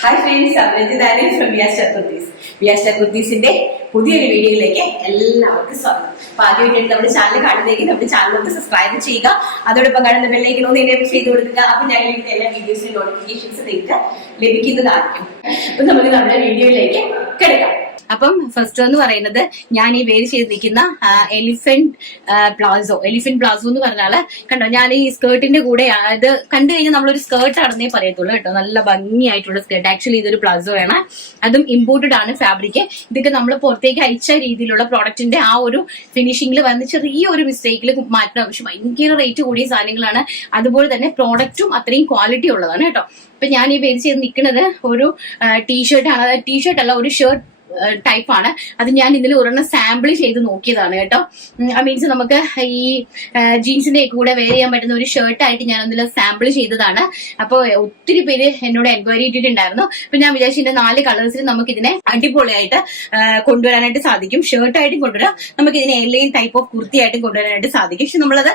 Hi friends, അഭിനന്ദിതാരൻ from വിയാസ്റ്റർ kurtis. വിയാസ്റ്റർ കുർത്തീസിന്റെ പുതിയൊരു വീഡിയോയിലേക്ക് എല്ലാവർക്കും സ്വാഗതം. അപ്പൊ ആദ്യമായിട്ട് നമ്മുടെ ചാനൽ കാണുന്നതെങ്കിൽ നമ്മുടെ ചാനൽ ഒന്ന് സബ്സ്ക്രൈബ് ചെയ്യുക, അതോടൊപ്പം കാണുന്ന ബെല്ലൈക്കൺ ഒന്ന് എനേബിൾ ചെയ്ത് കൊടുക്കുക. അപ്പൊ ഞാൻ എല്ലാ വീഡിയോസിന്റെ നോട്ടിഫിക്കേഷൻസ് നിങ്ങൾക്ക് ലഭിക്കുന്നതായിരിക്കും. അപ്പൊ നമുക്ക് നമ്മുടെ വീഡിയോയിലേക്ക് കിടക്കാം. അപ്പം ഫസ്റ്റ് എന്ന് പറയുന്നത് ഞാൻ ഈ വേര് ചെയ്ത് നിൽക്കുന്ന എലിഫന്റ് പ്ലാസോ എന്ന് പറഞ്ഞാല് കണ്ടോ, ഞാൻ ഈ സ്കേർട്ടിന്റെ കൂടെ ഇത് കണ്ടു കഴിഞ്ഞാൽ നമ്മളൊരു സ്കേർട്ട് ആണെന്നേ പറയത്തുള്ളൂ കേട്ടോ. നല്ല ഭംഗിയായിട്ടുള്ള സ്കേർട്ട്. ആക്ച്വലി ഇതൊരു പ്ലാസോ ആണ്, അതും ഇമ്പോർട്ടഡ് ആണ് ഫാബ്രിക്. ഇതൊക്കെ നമ്മൾ പുറത്തേക്ക് അയച്ച രീതിയിലുള്ള പ്രോഡക്റ്റിന്റെ ആ ഒരു ഫിനിഷിംഗിൽ വന്ന് ചെറിയൊരു മിസ്റ്റേക്കിൽ മാറ്റണം. പക്ഷെ ഭയങ്കര റേറ്റ് കൂടിയ സാധനങ്ങളാണ്. അതുപോലെ തന്നെ പ്രോഡക്റ്റും അത്രയും ക്വാളിറ്റി ഉള്ളതാണ് കേട്ടോ. അപ്പൊ ഞാൻ ഈ വേര് ചെയ്ത് നിൽക്കുന്നത് ഒരു ടീഷർട്ട് ആണ്. ടീഷർട്ട് അല്ല, ഒരു ഷർട്ട് ടൈപ്പ് ആണ്. അത് ഞാൻ ഇതിൽ ഒരെണ്ണം സാമ്പിൾ ചെയ്ത് നോക്കിയതാണ് കേട്ടോ. മീൻസ് നമുക്ക് ഈ ജീൻസിന്റെ കൂടെ വെയർ ചെയ്യാൻ പറ്റുന്ന ഒരു ഷർട്ടായിട്ട് ഞാൻ അതിൽ സാമ്പിൾ ചെയ്തതാണ്. അപ്പോൾ ഒത്തിരി പേര് എന്നോട് എൻക്വയറി ഇട്ടിട്ടുണ്ടായിരുന്നു. അപ്പൊ ഞാൻ വിചാരിച്ചു ഇതിന്റെ 4 കളേഴ്സിൽ നമുക്ക് ഇതിനെ അടിപൊളിയായിട്ട് കൊണ്ടുവരാനായിട്ട് സാധിക്കും. ഷർട്ടായിട്ടും കൊണ്ടുവരാം, നമുക്ക് ഇതിനെ എയർലൈൻ ടൈപ്പ് ഓഫ് കുർത്തിയായിട്ടും കൊണ്ടുവരാനായിട്ട് സാധിക്കും. പക്ഷെ നമ്മളത്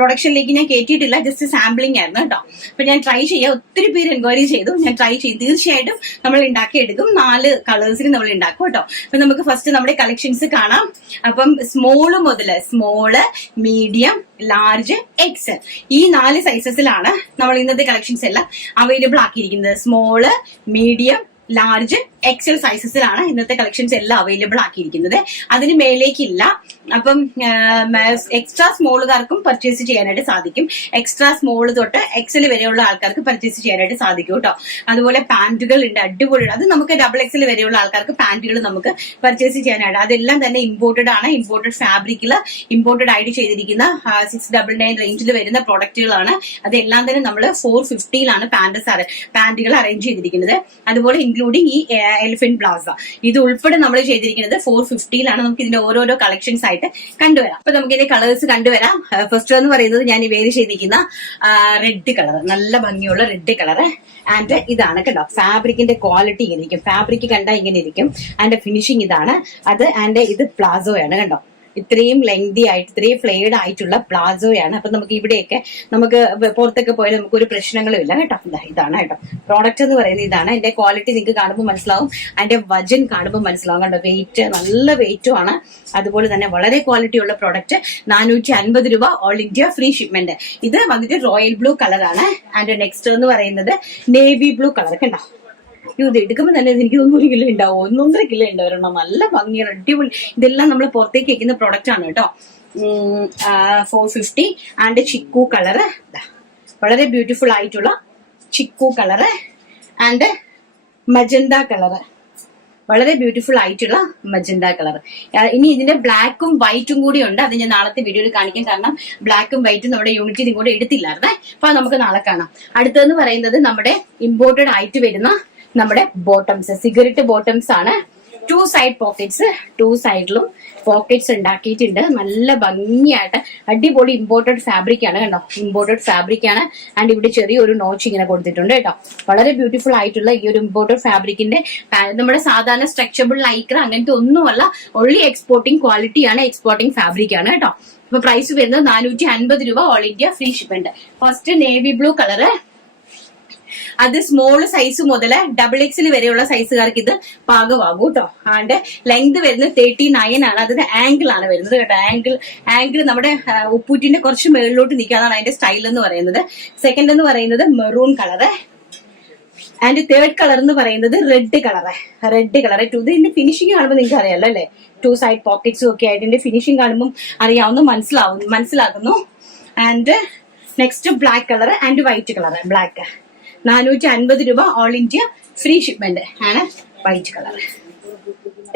പ്രൊഡക്ഷനിലേക്ക് ഞാൻ കയറ്റിയിട്ടില്ല, ജസ്റ്റ് സാമ്പിളിംഗ് ആയിരുന്നു കേട്ടോ. അപ്പൊ ഞാൻ ട്രൈ ചെയ്യാം. ഒത്തിരി പേര് എൻക്വയറി ചെയ്തു, ഞാൻ ട്രൈ ചെയ്യും. തീർച്ചയായിട്ടും നമ്മൾ ഉണ്ടാക്കിയെടുക്കും. 4 കളേഴ്സിൽ നമ്മൾ ഉണ്ടാക്കും കേട്ടോ. അപ്പൊ നമുക്ക് ഫസ്റ്റ് നമ്മുടെ കളക്ഷൻസ് കാണാം. അപ്പം സ്മോള് മുതല് സ്മോള്, മീഡിയം, ലാർജ്, എക്സൽ, ഈ 4 സൈസസിലാണ് നമ്മൾ ഇന്നത്തെ കളക്ഷൻസ് എല്ലാം അവൈലബിൾ ആക്കിയിരിക്കുന്നത്. സ്മോള്, മീഡിയം, ലാർജ്, എക്സൽ സൈസസിലാണ് ഇന്നത്തെ കളക്ഷൻസ് എല്ലാം അവൈലബിൾ ആക്കിയിരിക്കുന്നത്. അതിന് മേലേക്കില്ല. അപ്പം എക്സ്ട്രാ സ്മോളുകാർക്കും പർച്ചേസ് ചെയ്യാനായിട്ട് സാധിക്കും. എക്സ്ട്രാ സ്മോൾ തൊട്ട് എക്സൽ വരെയുള്ള ആൾക്കാർക്ക് പർച്ചേസ് ചെയ്യാനായിട്ട് സാധിക്കും കേട്ടോ. അതുപോലെ പാന്റുകൾ ഉണ്ട്, അടിപൊളി. അത് നമുക്ക് ഡബിൾ എക്സൽ വരെയുള്ള ആൾക്കാർക്ക് പാന്റുകൾ നമുക്ക് പർച്ചേസ് ചെയ്യാനായിട്ട്. അതെല്ലാം തന്നെ ഇമ്പോർട്ടഡ് ആണ്. ഇമ്പോർട്ടഡ് ഫാബ്രിക്കില് ഇമ്പോർട്ടഡ് ആയിട്ട് ചെയ്തിരിക്കുന്ന 699 റേഞ്ചിൽ വരുന്ന പ്രൊഡക്റ്റുകളാണ്. അതെല്ലാം തന്നെ നമ്മൾ 450ലാണ് പാന്റുകൾ അറേഞ്ച് ചെയ്തിരിക്കുന്നത്. അതുപോലെ ഇൻക്ലൂഡിങ് ഈ എലിഫന്റ് പ്ലാസ, ഇത് ഉൾപ്പെടെ നമ്മൾ ചെയ്തിരിക്കുന്നത് 450ലാണ്. നമുക്ക് ഇതിന്റെ ഓരോരോ കളക്ഷൻസ് ആയിട്ട് കണ്ടുവരാം. അപ്പൊ നമുക്ക് ഇതിന്റെ കളേഴ്സ് കണ്ടുവരാം. ഫസ്റ്റ് എന്ന് പറയുന്നത് ഞാൻ ഈ വേര് ചെയ്തിരിക്കുന്ന റെഡ് കളർ, നല്ല ഭംഗിയുള്ള റെഡ് കളർ. ആൻഡ് ഇതാണ് കേട്ടോ ഫാബ്രിക്കിന്റെ ക്വാളിറ്റി. ഇങ്ങനെ ഇരിക്കും, ഫാബ്രിക് കണ്ടാൽ ഇങ്ങനെ ഇരിക്കും. ആൻഡ് ഫിനിഷിംഗ് ഇതാണ് അത്. ആൻഡ് ഇത് പ്ലാസോയാണ് കണ്ടോ, ഇത്രയും ലെങ്തി ആയിട്ട് ഇത്രയും ഫ്ലെയർഡ് ആയിട്ടുള്ള പ്ലാസോയാണ്. അപ്പൊ നമുക്ക് ഇവിടെയൊക്കെ നമുക്ക് പുറത്തൊക്കെ പോയാൽ നമുക്ക് ഒരു പ്രശ്നങ്ങളും ഇല്ല കേട്ടോ. ഇതാണ് കേട്ടോ പ്രോഡക്റ്റ് എന്ന് പറയുന്നത്. ഇതാണ് അതിന്റെ ക്വാളിറ്റി. നിങ്ങൾക്ക് കാണുമ്പോൾ മനസ്സിലാവും, അതിന്റെ വജൻ കാണുമ്പോൾ മനസ്സിലാവും കണ്ടോ. വെയിറ്റ്, നല്ല വെയിറ്റും ആണ്. അതുപോലെ തന്നെ വളരെ ക്വാളിറ്റി ഉള്ള പ്രോഡക്റ്റ്. 450 രൂപ, ഓൾ ഇന്ത്യ ഫ്രീ ഷിപ്മെന്റ്. ഇത് വന്നിട്ട് റോയൽ ബ്ലൂ കളറാണ്. ആൻഡ് നെക്സ്റ്റ് എന്ന് പറയുന്നത് നേവി ബ്ലൂ കളർ കണ്ടോ. ഇത് എടുക്കുമ്പോൾ തന്നെ എനിക്ക് 1 കിലോ ഉണ്ടാവും, 1.5 കിലോ ഉണ്ടാവണം. നല്ല ഭംഗിയാണ്, അടിപൊളി. ഇതെല്ലാം നമ്മൾ പുറത്തേക്ക് വെക്കുന്ന പ്രൊഡക്റ്റ് ആണ് കേട്ടോ. 450. ആൻഡ് ചിക്കു കളറ്, വളരെ ബ്യൂട്ടിഫുൾ ആയിട്ടുള്ള chikoo colour. And magenta colour, വളരെ ബ്യൂട്ടിഫുൾ ആയിട്ടുള്ള മജന്ത കളർ. ഇനി ഇതിന്റെ ബ്ലാക്കും വൈറ്റും കൂടി ഉണ്ട്. അത് ഞാൻ നാളത്തെ വീഡിയോയിൽ കാണിക്കാം. കാരണം ബ്ലാക്കും വൈറ്റും നമ്മുടെ യൂണിറ്റിൽ കൂടെ എടുത്തില്ലായിരുന്നേ. അപ്പൊ നമുക്ക് നാളെ കാണാം. അടുത്തതെന്ന് പറയുന്നത് നമ്മുടെ ഇമ്പോർട്ടഡ് ആയിട്ട് വരുന്ന നമ്മുടെ ബോട്ടംസ്, സിഗരറ്റ് ബോട്ടംസ് ആണ്. 2 സൈഡ് പോക്കറ്റ്സ്, 2 സൈഡിലും പോക്കറ്റ്സ് ഉണ്ടാക്കിയിട്ടുണ്ട്. നല്ല ഭംഗിയായിട്ട് അടിപൊളി ഇമ്പോർട്ടഡ് ഫാബ്രിക് ആണ് കണ്ടോ, ഇമ്പോർട്ടഡ് ഫാബ്രിക് ആണ്. ആൻഡ് ഇവിടെ ചെറിയൊരു നോച്ച് ഇങ്ങനെ കൊടുത്തിട്ടുണ്ട് കേട്ടോ. വളരെ ബ്യൂട്ടിഫുൾ ആയിട്ടുള്ള ഈ ഒരു ഇമ്പോർട്ടഡ് ഫാബ്രിക്കിന്റെ നമ്മുടെ സാധാരണ സ്ട്രെച്ചബിൾ ലൈക്ര അങ്ങനത്തെ ഒന്നുമല്ല. ഓൺലി എക്സ്പോർട്ടിംഗ് ക്വാളിറ്റി ആണ്, എക്സ്പോർട്ടിംഗ് ഫാബ്രിക് ആണ് കേട്ടോ. അപ്പൊ പ്രൈസ് വരുന്നത് 450 രൂപ, all India free shipment. First navy blue colour, അത് സ്മോൾ സൈസ് മുതൽ ഡബിൾ എക്സിൽ വരെയുള്ള സൈസുകാർക്ക് ഇത് പാകമാകും കേട്ടോ. ആൻഡ് ലെങ്ത് വരുന്നത് 39 ആണ്. അതിന് ആംഗിൾ ആണ് വരുന്നത് കേട്ടോ. ആംഗിൾ നമ്മുടെ ഉപ്പൂറ്റിന്റെ കുറച്ച് മുകളിലോട്ട് നിൽക്കുക, അതാണ് അതിന്റെ സ്റ്റൈൽ എന്ന് പറയുന്നത്. സെക്കൻഡ് എന്ന് പറയുന്നത് maroon colour. And third colour എന്ന് പറയുന്നത് റെഡ് കളറ്. ഇതിന്റെ ഫിനിഷിംഗ് കാണുമ്പോൾ നിങ്ങൾക്ക് അറിയാലോ അല്ലെ. 2 സൈഡ് പോക്കറ്റ്സും ഒക്കെ ആയിട്ട് ഇതിന്റെ ഫിനിഷിംഗ് കാണുമ്പോൾ അറിയാവുന്ന മനസ്സിലാകുന്നു. And next black colour and white colour. Black 450 രൂപ, ഓൾ ഇന്ത്യ ഫ്രീ ഷിപ്മെന്റ് ആണ്. White colour.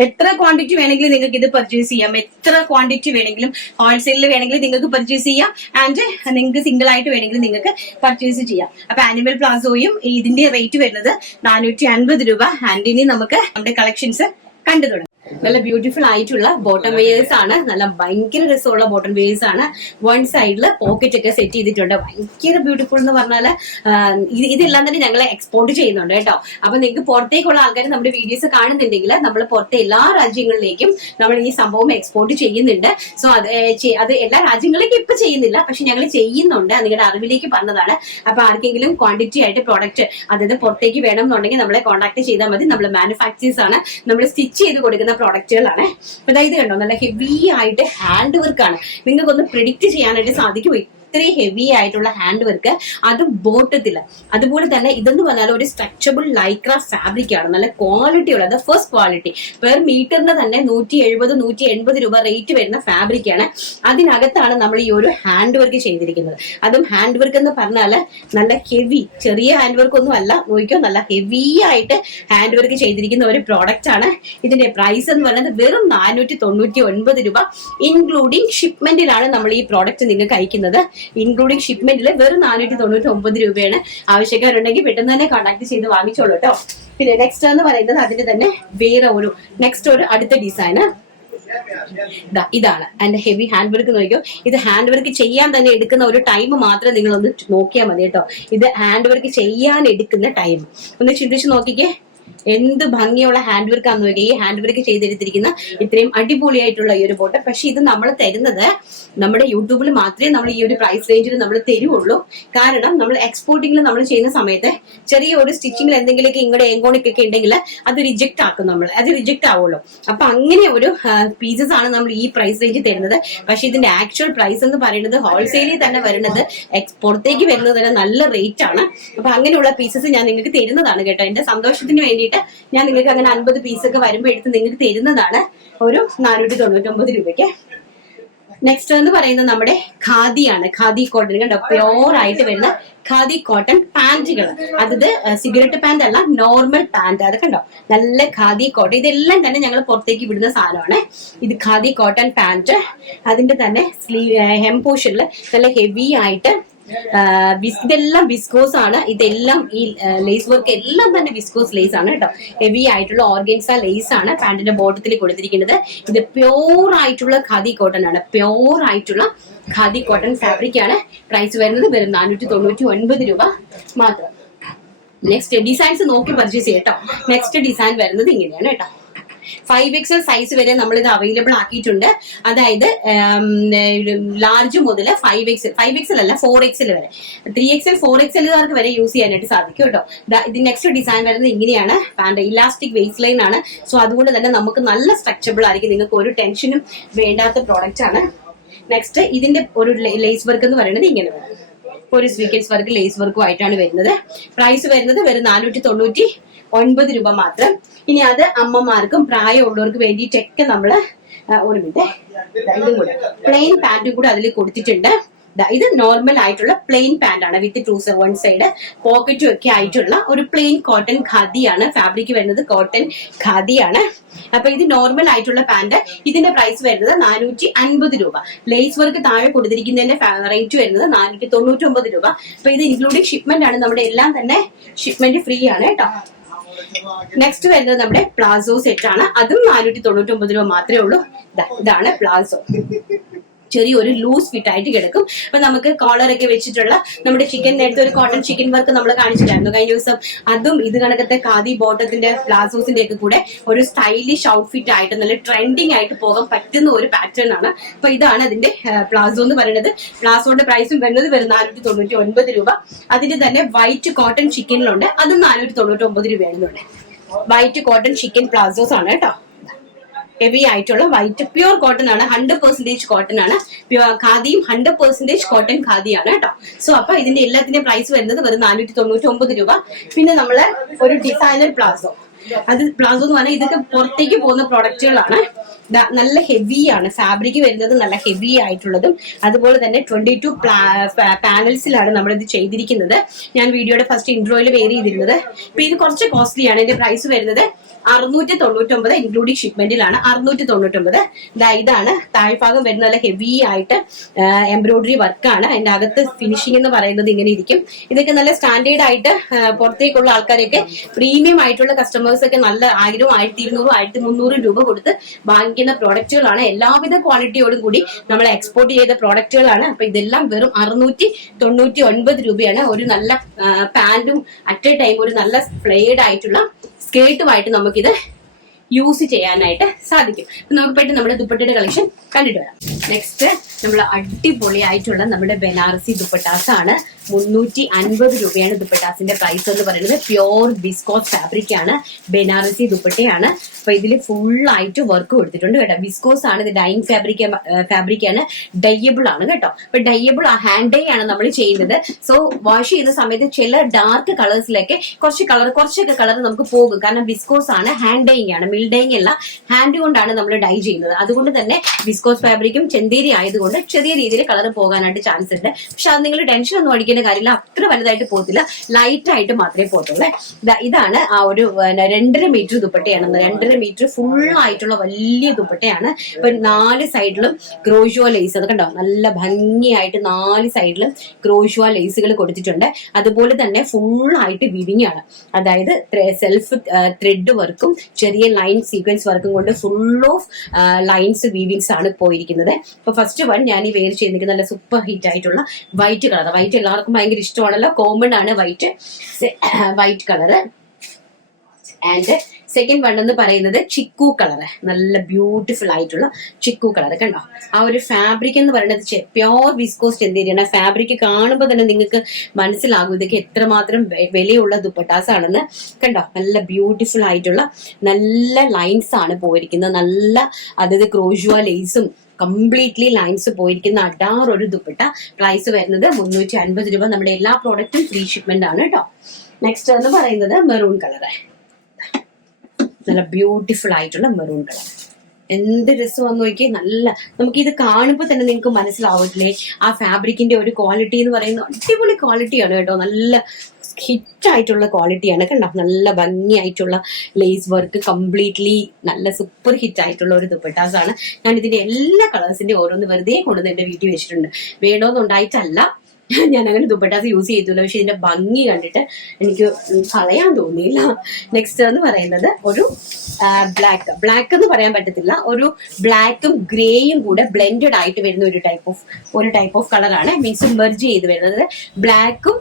എത്ര ക്വാണ്ടിറ്റി വേണമെങ്കിലും നിങ്ങൾക്ക് ഇത് പർച്ചേസ് ചെയ്യാം. എത്ര ക്വാണ്ടിറ്റി വേണമെങ്കിലും, ഹോൾസെയിലിൽ വേണമെങ്കിൽ നിങ്ങൾക്ക് പർച്ചേസ് ചെയ്യാം. ആൻഡ് നിങ്ങൾക്ക് സിംഗിൾ ആയിട്ട് വേണമെങ്കിൽ നിങ്ങൾക്ക് പർച്ചേസ് ചെയ്യാം. അപ്പൊ ആനിമൽ പ്ലാസോയും ഇതിന്റെ റേറ്റ് വരുന്നത് 450 രൂപ. ആൻഡ് ഇനി നമുക്ക് നമ്മുടെ കളക്ഷൻസ് കണ്ടു തുടങ്ങാം. നല്ല ബ്യൂട്ടിഫുൾ ആയിട്ടുള്ള ബോട്ടം വെയേഴ്സ് ആണ്. നല്ല ഭയങ്കര രസമുള്ള ബോട്ടം വെയേഴ്സ് ആണ്. വൺ സൈഡിൽ പോക്കറ്റ് ഒക്കെ സെറ്റ് ചെയ്തിട്ടുണ്ട്. ഭയങ്കര ബ്യൂട്ടിഫുൾ എന്ന് പറഞ്ഞാല് ഇതെല്ലാം തന്നെ ഞങ്ങൾ എക്സ്പോർട്ട് ചെയ്യുന്നുണ്ട് കേട്ടോ. അപ്പൊ നിങ്ങൾക്ക് പുറത്തേക്കുള്ള ആൾക്കാർ നമ്മുടെ വീഡിയോസ് കാണുന്നുണ്ടെങ്കിൽ നമ്മൾ പുറത്തെ എല്ലാ രാജ്യങ്ങളിലേക്കും നമ്മൾ ഈ സംഭവം എക്സ്പോർട്ട് ചെയ്യുന്നുണ്ട്. സോ അത് എല്ലാ രാജ്യങ്ങളിലേക്കും ഇപ്പൊ ചെയ്യുന്നില്ല, പക്ഷെ ഞങ്ങൾ ചെയ്യുന്നുണ്ട്. നിങ്ങളുടെ അറിവിലേക്ക് പറഞ്ഞതാണ്. അപ്പൊ ആർക്കെങ്കിലും ക്വാണ്ടിറ്റി ആയിട്ട് പ്രോഡക്റ്റ് അതായത് പുറത്തേക്ക് വേണം എന്നുണ്ടെങ്കിൽ നമ്മളെ കോൺടാക്ട് ചെയ്താൽ മതി. നമ്മൾ മാനുഫാക്ചേഴ്സ് ആണ്, നമ്മൾ സ്റ്റിച്ച് ചെയ്ത് കൊടുക്കുന്ന പ്രോഡക്റ്റുകളാണ്. അപ്പൊ ഇത് കണ്ടോ, നല്ല ഹെവി ആയിട്ട് ഹാൻഡ് വർക്ക് ആണ്. നിങ്ങൾക്കൊന്ന് പ്രിഡിക്റ്റ് ചെയ്യാനായിട്ട് സാധിക്കും. ഇത്രയും ഹെവി ആയിട്ടുള്ള ഹാൻഡ് വർക്ക്, അത് ബോട്ടത്തില്. അതുപോലെ തന്നെ ഇതെന്ന് പറഞ്ഞാൽ ഒരു സ്ട്രെച്ചബിൾ ലൈക്ര ഫാബ്രിക് ആണ്. നല്ല ക്വാളിറ്റി ഉള്ളത്, ഫസ്റ്റ് ക്വാളിറ്റി. പെർ മീറ്ററിന് തന്നെ 170-180 രൂപ റേറ്റ് വരുന്ന ഫാബ്രിക് ആണ്. അതിനകത്താണ് നമ്മൾ ഈ ഒരു ഹാൻഡ് വർക്ക് ചെയ്തിരിക്കുന്നത്. അതും ഹാൻഡ് വർക്ക് എന്ന് പറഞ്ഞാൽ നല്ല ഹെവി, ചെറിയ ഹാൻഡ് വർക്ക് ഒന്നും അല്ല, നോക്കിയോ, നല്ല ഹെവി ആയിട്ട് ഹാൻഡ് വർക്ക് ചെയ്തിരിക്കുന്ന ഒരു പ്രോഡക്റ്റ് ആണ്. ഇതിന്റെ പ്രൈസ് എന്ന് പറയുന്നത് വെറും 499 രൂപ. ഇൻക്ലൂഡിംഗ് ഷിപ്മെന്റിലാണ് നമ്മൾ ഈ പ്രോഡക്റ്റ് നിങ്ങൾക്ക് അയക്കുന്നത്. ഇൻക്ലൂഡിംഗ് ഷിപ്മെന്റിൽ വെറും 499 രൂപയാണ്. ആവശ്യക്കാരുണ്ടെങ്കിൽ പെട്ടെന്ന് തന്നെ കോൺടാക്ട് ചെയ്ത് വാങ്ങിച്ചോളൂ കേട്ടോ. പിന്നെ നെക്സ്റ്റ് എന്ന് പറയുന്നത് അതിന്റെ തന്നെ വേറെ ഒരു അടുത്ത ഡിസൈന് ഇതാണ്. അതിന്റെ ഹെവി ഹാൻഡ് വർക്ക് നോക്കിയോ. ഇത് ഹാൻഡ് വർക്ക് ചെയ്യാൻ തന്നെ എടുക്കുന്ന ഒരു ടൈം മാത്രം നിങ്ങൾ ഒന്ന് നോക്കിയാൽ മതി കേട്ടോ. ഇത് ഹാൻഡ് വർക്ക് ചെയ്യാൻ എടുക്കുന്ന ടൈം ഒന്ന് ചിന്തിച്ച് നോക്കിക്കേ. എന്ത് ഭംഗിയുള്ള ഹാൻഡ് വർക്ക് ആണെന്ന് നോക്കി. ഈ ഹാൻഡ് വർക്ക് ചെയ്തെടുത്തിരിക്കുന്ന ഇത്രയും അടിപൊളിയായിട്ടുള്ള ഈ ഒരു ബോട്ടം. പക്ഷെ ഇത് നമ്മൾ തരുന്നത് നമ്മുടെ യൂട്യൂബിൽ മാത്രമേ നമ്മൾ ഈ ഒരു പ്രൈസ് റേഞ്ചിൽ നമ്മൾ തരുള്ളൂ. കാരണം നമ്മൾ എക്സ്പോർട്ടിംഗിൽ നമ്മൾ ചെയ്യുന്ന സമയത്ത് ചെറിയ ഒരു സ്റ്റിച്ചിങ്ങിൽ എന്തെങ്കിലുമൊക്കെ ഇങ്ങോട്ട് എങ്കോണിക്കൊക്കെ ഉണ്ടെങ്കിൽ അത് റിജക്ട് ആക്കും. അത് റിജക്ട് ആവുമല്ലോ. അപ്പൊ അങ്ങനെ ഒരു പീസസ് ആണ് നമ്മൾ ഈ പ്രൈസ് റേഞ്ച് തരുന്നത്. പക്ഷെ ഇതിന്റെ ആക്ച്വൽ പ്രൈസ് എന്ന് പറയുന്നത് ഹോൾസെയിലിൽ തന്നെ വരുന്നത് പുറത്തേക്ക് വരുന്നത് തന്നെ നല്ല റേറ്റ് ആണ്. അപ്പൊ അങ്ങനെയുള്ള പീസസ് ഞാൻ നിങ്ങൾക്ക് തരുന്നതാണ് കേട്ടോ. എന്റെ സന്തോഷത്തിന് വേണ്ടിയിട്ട് ഞാൻ നിങ്ങൾക്ക് അങ്ങനെ 50 പീസൊക്കെ വരുമ്പോൾ എടുത്ത് നിങ്ങൾക്ക് തരുന്നതാണ് ഒരു 499 രൂപയ്ക്ക്. നെക്സ്റ്റ് എന്ന് പറയുന്നത് നമ്മുടെ ഖാദിയാണ്. ഖാദി കോട്ടൺ കണ്ടോ, പ്യോർ ആയിട്ട് വരുന്ന ഖാദി കോട്ടൺ പാന്റുകൾ. അത് സിഗരറ്റ് പാന്റ് അല്ല, നോർമൽ പാന്റ്. അത് കണ്ടോ, നല്ല ഖാദി കോട്ടൺ. ഇതെല്ലാം തന്നെ ഞങ്ങൾ പുറത്തേക്ക് വിടുന്ന സാധനമാണ്. ഇത് ഖാദി കോട്ടൺ പാന്റ്. അതിന്റെ തന്നെ ഹെം പോർഷനിൽ നല്ല ഹെവി ആയിട്ട് ഇതെല്ലാം വിസ്കോസ് ആണ്. ഇതെല്ലാം ഈ ലേസ് വർക്ക് എല്ലാം തന്നെ വിസ്കോസ് ലേസ് ആണ് കേട്ടോ. ഹെവി ആയിട്ടുള്ള ഓർഗൻസ ലേസ് ആണ് പാന്റിന്റെ ബോട്ടത്തിൽ കൊടുത്തിരിക്കുന്നത്. ഇത് പ്യോർ ആയിട്ടുള്ള ഖാദി കോട്ടൺ ആണ്. പ്യോർ ആയിട്ടുള്ള ഖാദി കോട്ടൺ ഫാബ്രിക് ആണ്. പ്രൈസ് വരുന്നത് വെറും 499 രൂപ മാത്രം. നെക്സ്റ്റ് ഡിസൈൻസ് നോക്കി പർച്ചേസ് ചെയ്യട്ടോ. നെക്സ്റ്റ് ഡിസൈൻ വരുന്നത് ഇങ്ങനെയാണ് കേട്ടോ. 5XL സൈസ് വരെ നമ്മൾ ഇത് അവൈലബിൾ ആക്കിയിട്ടുണ്ട്. അതായത് ലാർജ് മുതൽ 5XL അല്ല 4XL വരെ, 3XL 4XL വരെ യൂസ് ചെയ്യാനായിട്ട് സാധിക്കും കേട്ടോ. ഇത് നെക്സ്റ്റ് ഡിസൈൻ വരുന്നത് ഇങ്ങനെയാണ്. പാന്റ് ഇലാസ്റ്റിക് വേസ്റ്റ് ലൈൻ ആണ്. സോ അതുകൊണ്ട് തന്നെ നമുക്ക് നല്ല സ്ട്രെച്ചബിൾ ആയിരിക്കും. നിങ്ങൾക്ക് ഒരു ടെൻഷനും വേണ്ടാത്ത പ്രോഡക്റ്റ് ആണ്. നെക്സ്റ്റ് ഇതിന്റെ ഒരു ലേസ് വർക്ക് എന്ന് പറയുന്നത് ഇങ്ങനെ വരും. ഒരു സ്വീക്കൻസ് വർക്ക് ലേസ് വർക്കും ആയിട്ടാണ് വരുന്നത്. പ്രൈസ് വരുന്നത് വെറും 499 രൂപ മാത്രം. ഇനി അത് അമ്മമാർക്കും പ്രായമുള്ളവർക്ക് വേണ്ടിയിട്ടൊക്കെ നമ്മള് ഒരു മിനിറ്റ് ഇതും കൂടെ പ്ലെയിൻ പാന്റും കൂടെ അതിൽ കൊടുത്തിട്ടുണ്ട്. ഇത് നോർമൽ ആയിട്ടുള്ള പ്ലെയിൻ പാന്റ് ആണ് വിത്ത് ട്രൂസർ, വൺ സൈഡ് പോക്കറ്റും ഒക്കെ ആയിട്ടുള്ള ഒരു പ്ലെയിൻ കോട്ടൺ ഖാദിയാണ്. ഫാബ്രിക് വരുന്നത് കോട്ടൺ ഖാദിയാണ്. അപ്പൊ ഇത് നോർമൽ ആയിട്ടുള്ള പാന്റ്. ഇതിന്റെ പ്രൈസ് വരുന്നത് 450 രൂപ. ലേസ് വർക്ക് താഴെ കൊടുത്തിരിക്കുന്നതിന്റെ റേറ്റ് വരുന്നത് 499 രൂപ. അപ്പൊ ഇത് ഇൻക്ലൂഡിംഗ് ഷിപ്മെന്റ് ആണ്. നമ്മുടെ എല്ലാം തന്നെ ഷിപ്മെന്റ് ഫ്രീ ആണ് കേട്ടോ. നെക്സ്റ്റ് വരുന്നത് നമ്മുടെ പ്ലാസോ സെറ്റ് ആണ്. അതും 499 രൂപ മാത്രമേ ഉള്ളൂ. ഇതാണ് പ്ലാസോ. ചെറിയൊരു ലൂസ് ഫിറ്റ് ആയിട്ട് കിടക്കും. അപ്പൊ നമുക്ക് കോളറൊക്കെ വെച്ചിട്ടുള്ള നമ്മുടെ ചിക്കൻ, നേരത്തെ ഒരു കോട്ടൺ ചിക്കൻ വർക്ക് നമ്മൾ കാണിച്ചിട്ടായിരുന്നു കഴിഞ്ഞ ദിവസം. അതും ഇത് കണക്കത്തെ ഖാദി ബോട്ടത്തിന്റെ പ്ലാസോസിന്റെ ഒക്കെ കൂടെ ഒരു സ്റ്റൈലിഷ് ഔട്ട്ഫിറ്റ് ആയിട്ട് നല്ല ട്രെൻഡിങ് ആയിട്ട് പോകാൻ പറ്റുന്ന ഒരു പാറ്റേൺ ആണ്. അപ്പൊ ഇതാണ് അതിന്റെ പ്ലാസോ എന്ന് പറയുന്നത്. പ്ലാസോയുടെ പ്രൈസും വരുന്നത് വെറും 499 രൂപ. അതിന്റെ തന്നെ വൈറ്റ് കോട്ടൺ ചിക്കനിലുണ്ട്. അതും 499 രൂപയാണെന്നുണ്ട്. വൈറ്റ് കോട്ടൺ ചിക്കൻ പ്ലാസോസ് ആണ് കേട്ടോ. ഹെവി ആയിട്ടുള്ള വൈറ്റ് പ്യൂർ കോട്ടൺ ആണ്. 100% കോട്ടൺ ആണ്. പ്യൂർ ഖാദിയും 100% കോട്ടൺ ഖാദിയാണ് കേട്ടോ. സോ അപ്പൊ ഇതിന്റെ എല്ലാത്തിന്റെ പ്രൈസ് വരുന്നത് വെറും 499 രൂപ. പിന്നെ നമ്മള് ഒരു ഡിസൈനർ പ്ലാസോ. അത് പ്ലാസോ എന്ന് പറഞ്ഞാൽ ഇതൊക്കെ പുറത്തേക്ക് പോകുന്ന പ്രൊഡക്റ്റുകളാണ്. നല്ല ഹെവി ആണ്. ഫാബ്രിക് വരുന്നത് നല്ല ഹെവി ആയിട്ടുള്ളതും അതുപോലെ തന്നെ 22 പാനൽസിലാണ് നമ്മളിത് ചെയ്തിരിക്കുന്നത്. ഞാൻ വീഡിയോയുടെ ഫസ്റ്റ് ഇൻട്രോയിൽ വെയർ ചെയ്തിരുന്നത്. ഇപ്പൊ ഇത് കുറച്ച് കോസ്റ്റ്ലി ആണ്. ഇതിന്റെ പ്രൈസ് വരുന്നത് 699 ഇൻക്ലൂഡിംഗ് ഷിപ്മെന്റിലാണ്. 699. ഇതാണ് താഴ്ഭാഗം വരുന്ന നല്ല ഹെവി ആയിട്ട് എംബ്രോയിഡറി വർക്കാണ്. അതിന്റെ അകത്ത് ഫിനിഷിംഗ് എന്ന് പറയുന്നത് ഇങ്ങനെ ഇരിക്കും. ഇതൊക്കെ നല്ല സ്റ്റാൻഡേർഡ് ആയിട്ട് പുറത്തേക്കുള്ള ആൾക്കാരൊക്കെ പ്രീമിയം ആയിട്ടുള്ള കസ്റ്റമേഴ്സ് കസ്റ്റമേഴ്സ് ഒക്കെ നല്ല 1000, 1200, 1300 രൂപ കൊടുത്ത് വാങ്ങിക്കുന്ന പ്രോഡക്റ്റുകളാണ്. എല്ലാവിധ ക്വാളിറ്റിയോടും കൂടി നമ്മൾ എക്സ്പോർട്ട് ചെയ്ത പ്രോഡക്റ്റുകളാണ്. അപ്പൊ ഇതെല്ലാം വെറും 699 രൂപയാണ്. ഒരു നല്ല പാന്റും അറ്റ് എ ടൈം ഒരു നല്ല ഫ്ലെയർഡ് ആയിട്ടുള്ള സ്കേർട്ടുമായിട്ട് നമുക്കിത് യൂസ് ചെയ്യാനായിട്ട് സാധിക്കും. നമുക്ക് പെട്ടെന്ന് നമ്മുടെ ദുപ്പട്ടയുടെ കളക്ഷൻ കണ്ടിട്ട് വരാം. നെക്സ്റ്റ് നമ്മൾ അടിപൊളിയായിട്ടുള്ള നമ്മുടെ ബനാറസി ദുപ്പട്ടാസ് ആണ്. 350 രൂപയാണ് ദുപ്പട്ടാസിന്റെ പ്രൈസ് എന്ന് പറയുന്നത്. പ്യോർ വിസ്കോസ് ഫാബ്രിക് ആണ്, ബനാറസി ദുപ്പട്ടയാണ്. അപ്പൊ ഇതിൽ ഫുൾ ആയിട്ട് വർക്ക് കൊടുത്തിട്ടുണ്ട് കേട്ടോ. വിസ്കോസ് ആണ്, ഇത് ഡൈയിങ് ഫാബ്രിക് ആണ്, ഡയബിൾ ആണ് കേട്ടോ. അപ്പൊ ഡയബിൾ ഹാൻഡ് ഡൈ ആണ് നമ്മൾ ചെയ്യുന്നത്. സോ വാഷ് ചെയ്യുന്ന സമയത്ത് ചില ഡാർക്ക് കളേഴ്സിലൊക്കെ കുറച്ചൊക്കെ കളർ നമുക്ക് പോകും. കാരണം വിസ്കോസ് ആണ്, ഹാൻഡ് ഡൈയിങ് ആണ്, മിൽ ഡൈയിങ് അല്ല, ഹാൻഡ് കൊണ്ടാണ് നമ്മൾ ഡൈ ചെയ്യുന്നത്. അതുകൊണ്ട് തന്നെ വിസ്കോസ് ഫാബ്രിക്കും ചെന്തേരി ആയതുകൊണ്ട് ചെറിയ രീതിയിൽ കളർ പോകാനായിട്ട് ചാൻസ് ഉണ്ട്. പക്ഷെ അത് നിങ്ങൾ ടെൻഷൻ ഒന്നും അടിക്കേണ്ട കാര്യമില്ല, അത്ര വലുതായിട്ട് പോകത്തില്ല, ലൈറ്റ് ആയിട്ട് മാത്രമേ പോകത്തുള്ളൂ. ഇതാണ് ആ ഒരു 2.5 മീറ്റർ ദുപ്പട്ടയാണ്. 2.5 മീറ്റർ ഫുൾ ആയിട്ടുള്ള വലിയ ദുപ്പട്ടയാണ്. ഇപ്പൊ 4 സൈഡിലും ക്രോഷ്വ ലേസ്, അത് കണ്ടോ, നല്ല ഭംഗിയായിട്ട് 4 സൈഡിലും ക്രോഷ്വ ലേസുകൾ കൊടുത്തിട്ടുണ്ട്. അതുപോലെ തന്നെ ഫുൾ ആയിട്ട് വിവിങ് ആണ്, അതായത് സെൽഫ് ത്രെഡ് വർക്കും ചെറിയ ലൈൻ സീക്വൻസ് വർക്കും കൊണ്ട് ഫുൾ ഓഫ് ലൈൻസ് വീവിങ്സ് ആണ് പോയിരിക്കുന്നത്. ഇപ്പൊ ഫസ്റ്റ് വൺ ഞാൻ ഈ വെയർ ചെയ്തിരിക്കുന്നത് നല്ല സൂപ്പർ ഹിറ്റ് ആയിട്ടുള്ള വൈറ്റ് കളർ. വൈറ്റ് എല്ലാവർക്കും ഭയങ്കര ഇഷ്ടമാണല്ലോ, കോമൺ ആണ് white colour. And second one എന്ന് പറയുന്നത് ചിക്കു കളർ, നല്ല ബ്യൂട്ടിഫുൾ ആയിട്ടുള്ള ചിക്കു കളർ. കണ്ടോ, ആ ഒരു ഫാബ്രിക് എന്ന് പറയുന്നത് പ്യോർ വിസ്കോസ് ചെന്തേരിയാണ്. ഫാബ്രിക് കാണുമ്പോൾ തന്നെ നിങ്ങൾക്ക് മനസ്സിലാകും ഇതൊക്കെ എത്രമാത്രം വിലയുള്ള ദുപ്പട്ടാസ് ആണെന്ന്. കണ്ടോ, നല്ല ബ്യൂട്ടിഫുൾ ആയിട്ടുള്ള നല്ല ലൈൻസ് ആണ് പോയിരിക്കുന്നത്. നല്ല അതായത് ക്രോഷ്വ ലേസും കംപ്ലീറ്റ്ലി ലൈൻസ് പോയിരിക്കുന്ന അടാറൊരു ദുപ്പട്ട. പ്രൈസ് വരുന്നത് 350 രൂപ. നമ്മുടെ എല്ലാ പ്രോഡക്റ്റും ഫ്രീ ഷിപ്മെന്റ് ആണ് കേട്ടോ. നെക്സ്റ്റ് എന്ന് പറയുന്നത് മെറൂൺ കളർ, നല്ല ബ്യൂട്ടിഫുൾ ആയിട്ടുള്ള മെറൂൺ കളർ. എന്ത് രസമാണെന്ന് നോക്കി. നല്ല നമുക്കിത് കാണുമ്പോൾ തന്നെ നിങ്ങൾക്ക് മനസ്സിലാവില്ലേ ആ ഫാബ്രിക്കിന്റെ ഒരു ക്വാളിറ്റി എന്ന് പറയുന്നത് അടിപൊളി ക്വാളിറ്റിയാണ് കേട്ടോ. നല്ല ഹിറ്റ് ആയിട്ടുള്ള ക്വാളിറ്റിയാണ്. കണ്ടോ, നല്ല ഭംഗിയായിട്ടുള്ള ലേസ് വർക്ക്, കംപ്ലീറ്റ്ലി നല്ല സൂപ്പർ ഹിറ്റ് ആയിട്ടുള്ള ഒരു ദുപ്പട്ടാസ് ആണ്. ഞാൻ ഇതിന്റെ എല്ലാ കളേഴ്സിന്റെ ഓരോന്ന് വെറുതെ കൊണ്ടുവന്ന് എന്റെ വീട്ടിൽ വെച്ചിട്ടുണ്ട്. വേണമെന്നുണ്ടായിട്ടല്ല, ഞാൻ അങ്ങനെ ദുപ്പട്ടാസ് യൂസ് ചെയ്തില്ല, പക്ഷെ ഇതിന്റെ ഭംഗി കണ്ടിട്ട് എനിക്ക് കളയാൻ തോന്നിയില്ല. നെക്സ്റ്റ് എന്ന് പറയുന്നത് ഒരു ബ്ലാക്ക് എന്ന് പറയാൻ പറ്റത്തില്ല, ഒരു ബ്ലാക്കും ഗ്രേയും കൂടെ ബ്ലെൻഡഡ് ആയിട്ട് വരുന്ന ഒരു ടൈപ്പ് ഓഫ് കളറാണ്. മീൻസ് മെർജ് ചെയ്ത് വരുന്നത് ബ്ലാക്കും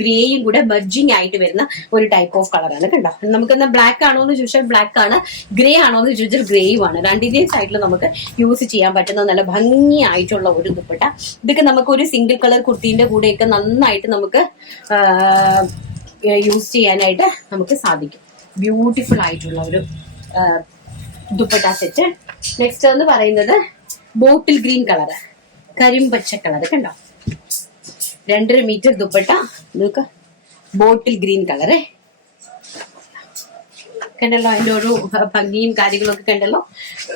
ഗ്രേയും കൂടെ മെർജിങ് ആയിട്ട് വരുന്ന ഒരു ടൈപ്പ് ഓഫ് കളറാണ്. കണ്ടോ, നമുക്കെന്നാ ബ്ലാക്ക് ആണോ എന്ന് ചോദിച്ചാൽ ബ്ലാക്ക് ആണ്, ഗ്രേ ആണോ എന്ന് ചോദിച്ചാൽ ഗ്രേയും ആണ്. രണ്ടിന്റെയും സൈഡിൽ നമുക്ക് യൂസ് ചെയ്യാൻ പറ്റുന്ന നല്ല ഭംഗിയായിട്ടുള്ള ഒരു ദുപ്പട്ട. ഇതൊക്കെ നമുക്ക് ഒരു സിംഗിൾ കളർ കുർത്തിന്റെ കൂടെയൊക്കെ നന്നായിട്ട് നമുക്ക് യൂസ് ചെയ്യാനായിട്ട് നമുക്ക് സാധിക്കും. ബ്യൂട്ടിഫുൾ ആയിട്ടുള്ള ഒരു ദുപ്പട്ട സെറ്റ്. നെക്സ്റ്റ് എന്ന് പറയുന്നത് ബോട്ടിൽ ഗ്രീൻ കളർ, കരിമ്പച്ച കളർ. കണ്ടോ, 2.5 മീറ്റർ ദുപ്പട്ട, നോക്ക, ബോട്ടിൽ ഗ്രീൻ കളറ്. കണ്ടല്ലോ, അതിന്റെ ഒരു ഭംഗിയും കാര്യങ്ങളൊക്കെ കണ്ടല്ലോ.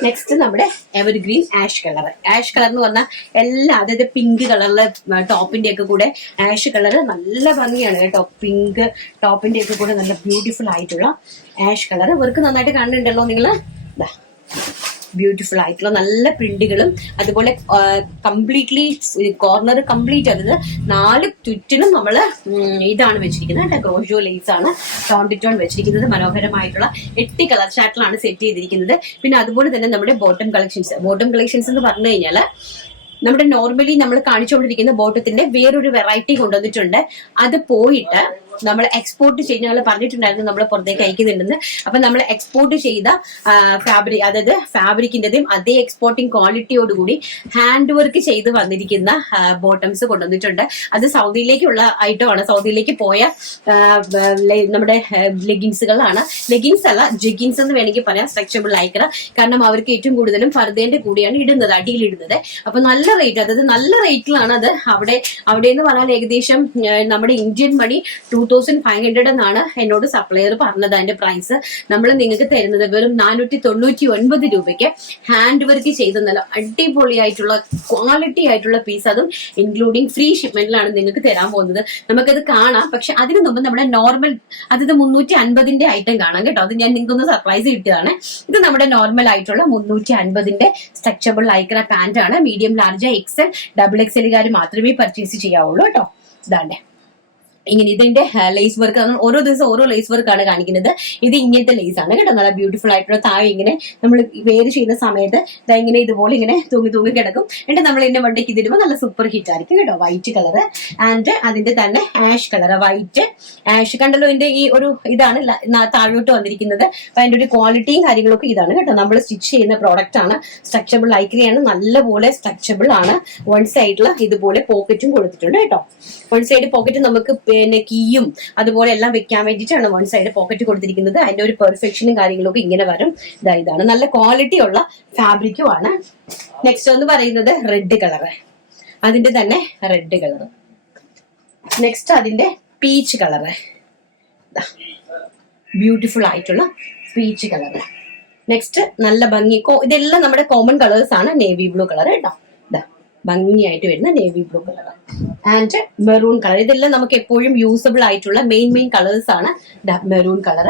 നെക്സ്റ്റ് നമ്മുടെ evergreen ash colour. Ash colour എന്ന് പറഞ്ഞാൽ അതായത് പിങ്ക് കളറിലെ ടോപ്പിന്റെ ഒക്കെ കൂടെ ആഷ് കളർ നല്ല ഭംഗിയാണ് കേട്ടോ. പിങ്ക് ടോപ്പിന്റെ ഒക്കെ കൂടെ നല്ല ബ്യൂട്ടിഫുൾ ആയിട്ടുള്ള ആഷ് കളർ. വർക്ക് നന്നായിട്ട് കാണുന്നുണ്ടല്ലോ നിങ്ങൾ. ബ്യൂട്ടിഫുൾ ആയിട്ടുള്ള നല്ല പ്രിന്റുകളും, അതുപോലെ കംപ്ലീറ്റ്ലി കോർണർ കംപ്ലീറ്റ്, അതായത് 4 ചുറ്റിനും നമ്മള് ഇതാണ് വെച്ചിരിക്കുന്നത് കേട്ടോ. ക്രോഷ്യോ ലേസ് ആണ് ടോൺ വെച്ചിരിക്കുന്നത്. മനോഹരമായിട്ടുള്ള 8 കളർ ചാർട്ടിലാണ് സെറ്റ് ചെയ്തിരിക്കുന്നത്. പിന്നെ അതുപോലെ തന്നെ നമ്മുടെ ബോട്ടം കളക്ഷൻസ് എന്ന് പറഞ്ഞു കഴിഞ്ഞാൽ നമ്മുടെ നോർമലി നമ്മൾ കാണിച്ചുകൊണ്ടിരിക്കുന്ന ബോട്ടത്തിന്റെ വേറൊരു വെറൈറ്റി കൊണ്ടുവന്നിട്ടുണ്ട്. അത് പോയിട്ട് നമ്മൾ എക്സ്പോർട്ട് ചെയ്ത് ഞങ്ങൾ പറഞ്ഞിട്ടുണ്ടായിരുന്നു നമ്മൾ പുറത്തേക്ക് അയക്കുന്നുണ്ടെന്ന്. അപ്പൊ നമ്മൾ എക്സ്പോർട്ട് ചെയ്ത ഫാബ്രിക്, അതായത് ഫാബ്രിക്കിന്റെതും അതേ എക്സ്പോർട്ടിംഗ് ക്വാളിറ്റിയോടുകൂടി ഹാൻഡ് വർക്ക് ചെയ്ത് വന്നിരിക്കുന്ന ബോട്ടംസ് കൊണ്ടുവന്നിട്ടുണ്ട്. അത് സൗദിയിലേക്കുള്ള ഐറ്റമാണ്. സൗദിയിലേക്ക് പോയ നമ്മുടെ ലെഗിൻസുകളാണ്. ലെഗിൻസ് അല്ല, ജെഗിൻസ് എന്ന് വേണമെങ്കിൽ പറയാം. Stretchable Lycra. കാരണം അവർക്ക് ഏറ്റവും കൂടുതലും ഫർദേന്റെ കൂടിയാണ് ഇടുന്നത്, അടിയിലിടുന്നത്. അപ്പൊ നല്ല റേറ്റ്, അതായത് നല്ല റേറ്റിലാണ് അത്. അവിടെ എന്ന് പറഞ്ഞാൽ ഏകദേശം നമ്മുടെ ഇന്ത്യൻ മണി 2500 എന്നാണ് എന്നോട് സപ്ലയർ പറഞ്ഞത്. അതിന്റെ പ്രൈസ് നമ്മൾ നിങ്ങൾക്ക് തരുന്നത് വെറും 499 രൂപയ്ക്ക് ഹാൻഡ് വർക്ക് ചെയ്ത നല്ല അടിപൊളിയായിട്ടുള്ള ക്വാളിറ്റി ആയിട്ടുള്ള പീസ്, അതും ഇൻക്ലൂഡിങ് ഫ്രീ ഷിപ്മെന്റിലാണ് നിങ്ങൾക്ക് തരാൻ പോകുന്നത്. നമുക്കത് കാണാം, പക്ഷെ അതിന് മുമ്പ് നമ്മുടെ നോർമൽ, അതായത് 350ന്റെ ഐറ്റം കാണാം കേട്ടോ. അത് ഞാൻ നിങ്ങൾക്കൊന്ന് സർപ്രൈസ് കിട്ടിയതാണ്. ഇത് നമ്മുടെ നോർമൽ ആയിട്ടുള്ള 350ന്റെ സ്ട്രെച്ചബിൾ ലൈക്ര പാന്റ് ആണ്. മീഡിയം, ലാർജ്, XL, XXL മാത്രമേ പർച്ചേസ് ചെയ്യാവുള്ളൂ കേട്ടോ. ഇതാണ്ടേ ഇങ്ങനെ ഇതിന്റെ ലേസ് വർക്ക് ഓരോ ദിവസം ഓരോ ലേസ് വർക്കാണ് കാണിക്കുന്നത്. ഇത് ഇങ്ങനത്തെ ലേസ് ആണ് കേട്ടോ, നല്ല ബ്യൂട്ടിഫുൾ ആയിട്ടുള്ള താഴെ ഇങ്ങനെ നമ്മൾ വെയർ ചെയ്യുന്ന സമയത്ത് ഇങ്ങനെ ഇതുപോലെ ഇങ്ങനെ തൂങ്ങി കിടക്കും. എന്നിട്ട് നമ്മൾ ഇതിന്റെ വണ്ടിക്ക് ഇതിടുമ്പോൾ നല്ല സൂപ്പർ ഹിറ്റ് ആയിരിക്കും കേട്ടോ. വൈറ്റ് കളർ ആൻഡ് അതിന്റെ തന്നെ ആഷ് കളർ, വൈറ്റ് ആഷ് കണ്ടല്ലോ. ഇതിന്റെ ഈ ഒരു ഇതാണ് താഴോട്ട് വന്നിരിക്കുന്നത്. അപ്പൊ അതിന്റെ ഒരു ക്വാളിറ്റിയും കാര്യങ്ങളൊക്കെ ഇതാണ് കേട്ടോ. നമ്മൾ സ്റ്റിച്ച് ചെയ്യുന്ന പ്രോഡക്റ്റ് ആണ്. സ്ട്രക്ചബിൾ ലൈക്രയാണ്, നല്ലപോലെ സ്ട്രക്ചബിൾ ആണ്. വൺ സൈഡിൽ ഇതുപോലെ പോക്കറ്റും കൊടുത്തിട്ടുണ്ട് കേട്ടോ. വൺ സൈഡ് പോക്കറ്റ് നമുക്ക് പിന്നെ കീയും അതുപോലെ എല്ലാം വെക്കാൻ വേണ്ടിയിട്ടാണ് വൺ സൈഡ് പോക്കറ്റ് കൊടുത്തിരിക്കുന്നത്. അതിന്റെ ഒരു പെർഫെക്ഷനും കാര്യങ്ങളൊക്കെ ഇങ്ങനെ വരും. ഇതാണ് നല്ല ക്വാളിറ്റി ഉള്ള ഫാബ്രിക്കും ആണ്. നെക്സ്റ്റ് എന്ന് പറയുന്നത് റെഡ് കളർ, അതിന്റെ തന്നെ റെഡ് കളർ. നെക്സ്റ്റ് അതിന്റെ പീച്ച് കളർ, ബ്യൂട്ടിഫുൾ ആയിട്ടുള്ള പീച്ച് കളർ. നെക്സ്റ്റ് നല്ല ഭംഗി, ഇതെല്ലാം നമ്മുടെ കോമൺ കളേഴ്സ് ആണ്. നേവി ബ്ലൂ കളർ കേട്ടോ, ഭംഗിയായിട്ട് വരുന്ന navy blue colour and maroon colour. ഇതെല്ലാം നമുക്ക് എപ്പോഴും യൂസബിൾ ആയിട്ടുള്ള മെയിൻ കളേഴ്സ് ആണ്. മെറൂൺ കളർ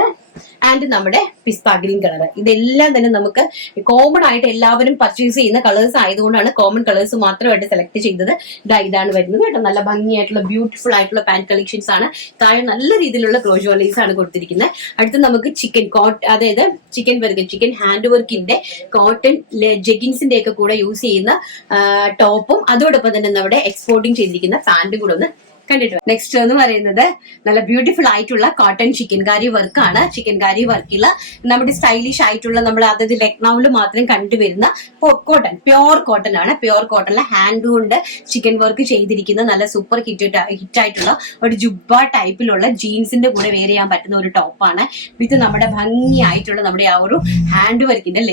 ആൻഡ് നമ്മുടെ പിസ്ത ഗ്രീൻ കളർ. ഇതെല്ലാം തന്നെ നമുക്ക് കോമൺ ആയിട്ട് എല്ലാവരും പർച്ചേസ് ചെയ്യുന്ന കളേഴ്സ് ആയതുകൊണ്ടാണ് കോമൺ കളേഴ്സ് മാത്രമായിട്ട് സെലക്ട് ചെയ്തത്. ഇതാണ് വരുന്നത് കേട്ടോ. നല്ല ഭംഗിയായിട്ടുള്ള ബ്യൂട്ടിഫുൾ ആയിട്ടുള്ള പാന്റ് കളക്ഷൻസ് ആണ്. താഴെ നല്ല രീതിയിലുള്ള ക്ലോഷോ ലേസ് ആണ് കൊടുത്തിരിക്കുന്നത്. അടുത്ത് നമുക്ക് അതായത് ചിക്കൻ ഹാൻഡ് വർക്കിന്റെ കോട്ടൺ ജെഗിൻസിന്റെ ഒക്കെ കൂടെ യൂസ് ചെയ്യുന്ന ടോപ്പും അതോടൊപ്പം തന്നെ നമ്മുടെ എക്സ്പോർട്ടിങ് ചെയ്തിരിക്കുന്ന പാന്റും കൂടെ ഒന്ന് കണ്ടിട്ട്. നെക്സ്റ്റ് എന്ന് പറയുന്നത് നല്ല ബ്യൂട്ടിഫുൾ ആയിട്ടുള്ള കോട്ടൺ ചിക്കൻകാരി വർക്കാണ്. ചിക്കൻകാരി വർക്കിൽ നമ്മുടെ സ്റ്റൈലിഷ് ആയിട്ടുള്ള നമ്മൾ അതായത് ലക്നൌവിൽ മാത്രം കണ്ടുവരുന്ന കോട്ടൺ, പ്യോർ കോട്ടൺ ആണ്. പ്യോർ കോട്ടണിലെ ഹാൻഡ് കൊണ്ട് ചിക്കൻ വർക്ക് ചെയ്തിരിക്കുന്ന നല്ല സൂപ്പർ ഹിറ്റായിട്ടുള്ള ഒരു ജുബ്ബ ടൈപ്പിലുള്ള ജീൻസിന്റെ കൂടെ വെയർ ചെയ്യാൻ പറ്റുന്ന ഒരു ടോപ്പാണ്. വിത്ത് നമ്മുടെ ഭംഗിയായിട്ടുള്ള നമ്മുടെ ആ ഒരു ഹാൻഡ് വർക്കിന്റെ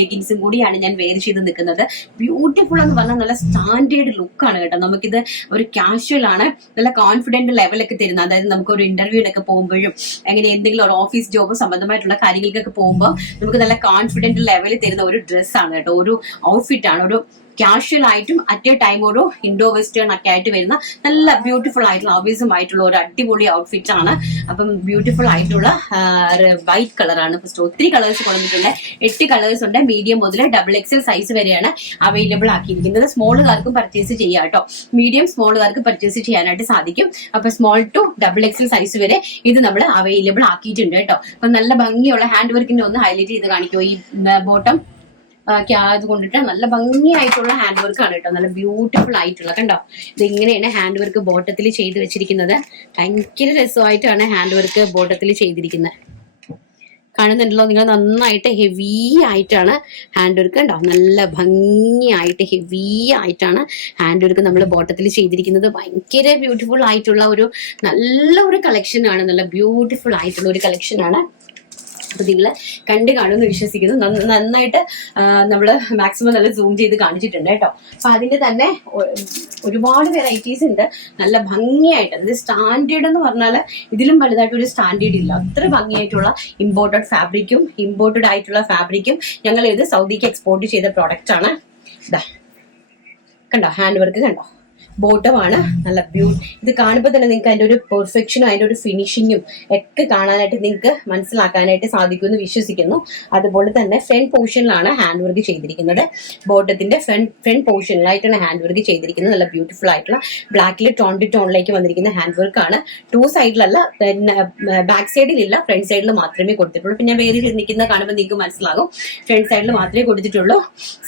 ജെഗിൻസും കൂടിയാണ് ഞാൻ വെയർ ചെയ്ത് നിൽക്കുന്നത്. ബ്യൂട്ടിഫുൾ എന്ന് പറഞ്ഞാൽ നല്ല സ്റ്റാൻഡേർഡ് ലുക്കാണ് കേട്ടോ. നമുക്കിത് ഒരു കാഷ്വൽ ആണ്, നല്ല കോൺഫിഡന്റ് ലെവലൊക്കെ തരുന്നത്. അതായത് നമുക്ക് ഒരു ഇന്റർവ്യൂവിനൊക്കെ പോകുമ്പോഴും അങ്ങനെ എന്തെങ്കിലും ഒരു ഓഫീസ് ജോബ് സംബന്ധമായിട്ടുള്ള കാര്യങ്ങൾക്കൊക്കെ പോകുമ്പോൾ നമുക്ക് നല്ല കോൺഫിഡന്റ് ലെവലിൽ തരുന്ന ഒരു ഡ്രസ്സാണ് കേട്ടോ, ഒരു ഔട്ട്ഫിറ്റ് ആണ്. ഒരു കാഷ്വൽ ആയിട്ടും അറ്റ് എ ടൈം ഒരു ഇൻഡോ വെസ്റ്റേൺ ഒക്കെ ആയിട്ട് വരുന്ന നല്ല ബ്യൂട്ടിഫുൾ ആയിട്ടുള്ള ആവശ്യമായിട്ടുള്ള ഒരു അടിപൊളി ഔട്ട്ഫിറ്റ് ആണ്. അപ്പം ബ്യൂട്ടിഫുൾ ആയിട്ടുള്ള വൈറ്റ് കളറാണ്. ഫസ്റ്റ് ഒത്തിരി കളേഴ്സ് കൊടുത്തിട്ടുണ്ട്. 8 കളേഴ്സ് ഉണ്ട്. മീഡിയം മുതൽ XXL സൈസ് വരെയാണ് അവൈലബിൾ ആക്കിയിരിക്കുന്നത്. സ്മോളുകാർക്കും പർച്ചേസ് ചെയ്യാം കേട്ടോ. മീഡിയം സ്മോളുകാർക്ക് പർച്ചേസ് ചെയ്യാനായിട്ട് സാധിക്കും. അപ്പൊ സ്മോൾ ടു XXL സൈസ് വരെ ഇത് നമ്മൾ അവൈലബിൾ ആക്കിയിട്ടുണ്ട് കേട്ടോ. അപ്പൊ നല്ല ഭംഗിയുള്ള ഹാൻഡ് വർക്കിന്റെ ഒന്ന് ഹൈലൈറ്റ് ചെയ്ത് കാണിക്കുമോ. ഈ ബോട്ടം അത് കൊണ്ടിട്ട് നല്ല ഭംഗിയായിട്ടുള്ള ഹാൻഡ് വർക്ക് ആണ് കേട്ടോ. നല്ല ബ്യൂട്ടിഫുൾ ആയിട്ടുള്ള കണ്ടോ. ഇത് ഇങ്ങനെയാണ് ഹാൻഡ് വർക്ക് ബോട്ടത്തിൽ ചെയ്ത് വെച്ചിരിക്കുന്നത്. ഭയങ്കര രസമായിട്ടാണ് ഹാൻഡ് വർക്ക് ബോട്ടത്തിൽ ചെയ്തിരിക്കുന്നത്. കാണുന്നുണ്ടല്ലോ നിങ്ങൾ, നന്നായിട്ട് ഹെവി ആയിട്ടാണ് ഹാൻഡ് വർക്ക് കണ്ടോ. നല്ല ഭംഗിയായിട്ട് ഹെവി ആയിട്ടാണ് ഹാൻഡ് വർക്ക് നമ്മൾ ബോട്ടത്തിൽ ചെയ്തിരിക്കുന്നത്. ഭയങ്കര ബ്യൂട്ടിഫുൾ ആയിട്ടുള്ള ഒരു നല്ല ഒരു കളക്ഷൻ ആണ്. നല്ല ബ്യൂട്ടിഫുൾ ആയിട്ടുള്ള ഒരു കളക്ഷൻ ആണ്. അപ്പൊ നിങ്ങൾ കണ്ടു കാണുമെന്ന് വിശ്വസിക്കുന്നു. നന്നായിട്ട് നമ്മൾ മാക്സിമം നല്ല സൂം ചെയ്ത് കാണിച്ചിട്ടുണ്ട് കേട്ടോ. അപ്പൊ അതിന്റെ തന്നെ ഒരുപാട് വെറൈറ്റീസ് ഉണ്ട്. നല്ല ഭംഗിയായിട്ട്, അത് സ്റ്റാൻഡേർഡ് എന്ന് പറഞ്ഞാൽ ഇതിലും വലുതായിട്ട് ഒരു സ്റ്റാൻഡേർഡ് ഇല്ല. അത്ര ഭംഗിയായിട്ടുള്ള ഇമ്പോർട്ടഡ് ആയിട്ടുള്ള ഫാബ്രിക്കും ഞങ്ങൾ ഇത് സൗദിക്ക് എക്സ്പോർട്ട് ചെയ്ത പ്രോഡക്റ്റ് ആണ്. ഇതാ കണ്ടോ, ഹാൻഡ് വർക്ക് കണ്ടോ. ബോട്ടമാണ് നല്ല ഇത് കാണുമ്പോൾ തന്നെ നിങ്ങൾക്ക് അതിന്റെ ഒരു പെർഫെക്ഷനും അതിന്റെ ഒരു ഫിനിഷിങ്ങും ഒക്കെ കാണാനായിട്ട് നിങ്ങൾക്ക് മനസ്സിലാക്കാനായിട്ട് സാധിക്കുമെന്ന് വിശ്വസിക്കുന്നു. അതുപോലെ തന്നെ ഫ്രണ്ട് പോർഷനിലാണ് ഹാൻഡ് വർക്ക് ചെയ്തിരിക്കുന്നത്. ബോട്ടത്തിന്റെ ഫ്രണ്ട് പോർഷനിലായിട്ടാണ് ഹാൻഡ് വർക്ക് ചെയ്തിരിക്കുന്നത്. നല്ല ബ്യൂട്ടിഫുൾ ആയിട്ടുള്ള ബ്ലാക്കിൽ ടോണിലേക്ക് വന്നിരിക്കുന്ന ഹാൻഡ് വർക്ക് ആണ്. 2 സൈഡിലല്ല, ബാക്ക് സൈഡിലില്ല, ഫ്രണ്ട് സൈഡിൽ മാത്രമേ കൊടുത്തിട്ടുള്ളൂ. പിന്നെ വേറെ നിൽക്കുന്ന കാണുമ്പോൾ നിങ്ങൾക്ക് മനസ്സിലാകും ഫ്രണ്ട് സൈഡിൽ മാത്രമേ കൊടുത്തിട്ടുള്ളൂ.